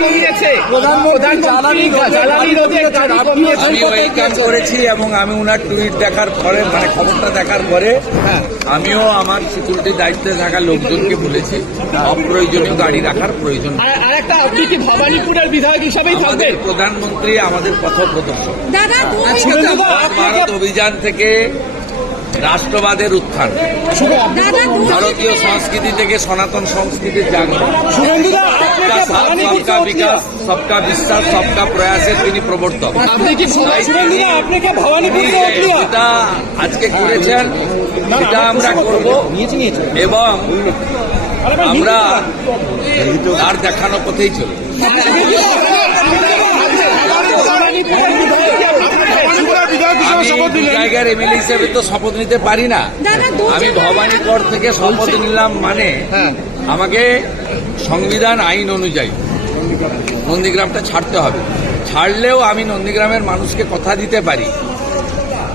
কমিয়েছে প্রধানমন্ত্রী জ্বালানি রোধে গাড়ি কমিয়েছে। আমি ওই কাজ করেছি এবং আমি ওনার টুইট দেখার পরে মানে খবরটা দেখার পরে আমিও আমার সিকিউরিটি দায়িত্বে থাকা লোকজনকে বলেছি অপ্রয়োজনীয় গাড়ি রাখার প্রয়োজন। আর একটা, আপনি কি ভবানীপুরের বিধায়ক হিসাবেই থাকবেন? আমাদের প্রধানমন্ত্রী আমাদের পথপ্রদর্শক। দাদা ভারত অভিযান থেকে রাষ্ট্রবাদের উত্থান, ভারতীয় সংস্কৃতি থেকে সনাতন সংস্কৃতির জাগরণ, সবকা সাথ সবকা বিকাশ সবকা বিশ্বাস সবকা প্রয়াসের তিনি প্রবর্তক। যেটা আজকে করেছেন সেটা আমরা করব এবং আমরা তার দেখানো পথেই চলব। আমি জায়গার এমএলএ হিসেবে তো শপথ নিতে পারি না। আমি ভবানীপুর থেকে শপথ নিলাম মানে আমাকে সংবিধান আইন অনুযায়ী নন্দীগ্রামটা ছাড়তে হবে। ছাড়লেও আমি নন্দীগ্রামের মানুষকে কথা দিতে পারি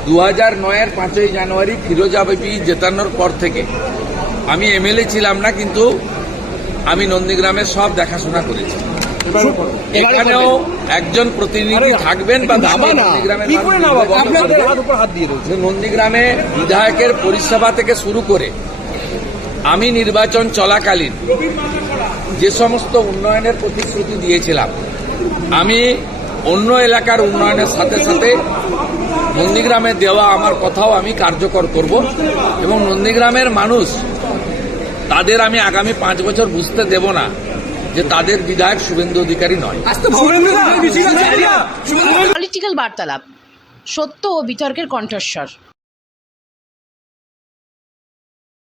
2009-এর 5ই জানুয়ারি ফিরোজা বিবি জেতানোর পর থেকে আমি এমএলএ ছিলাম না, কিন্তু আমি নন্দীগ্রামের সব দেখাশোনা করেছি। এখানেও একজন প্রতিনিধি থাকবেন বা নন্দীগ্রামে বিধায়কের পরিষেবা থেকে শুরু করে আমি নির্বাচন চলাকালীন যে সমস্ত উন্নয়নের প্রতিশ্রুতি দিয়েছিলাম, আমি অন্য এলাকার উন্নয়নের সাথে সাথে নন্দীগ্রামে দেওয়া আমার কথাও আমি কার্যকর করব এবং নন্দীগ্রামের মানুষ তাদের আমি আগামী 5 বছর বুঝতে দেব না যে তাদের বিধায়ক শুভেন্দু অধিকারী নয়। পলিটিক্যাল বার্তালাপ, সত্য ও বিতর্কের কণ্ঠস্বর।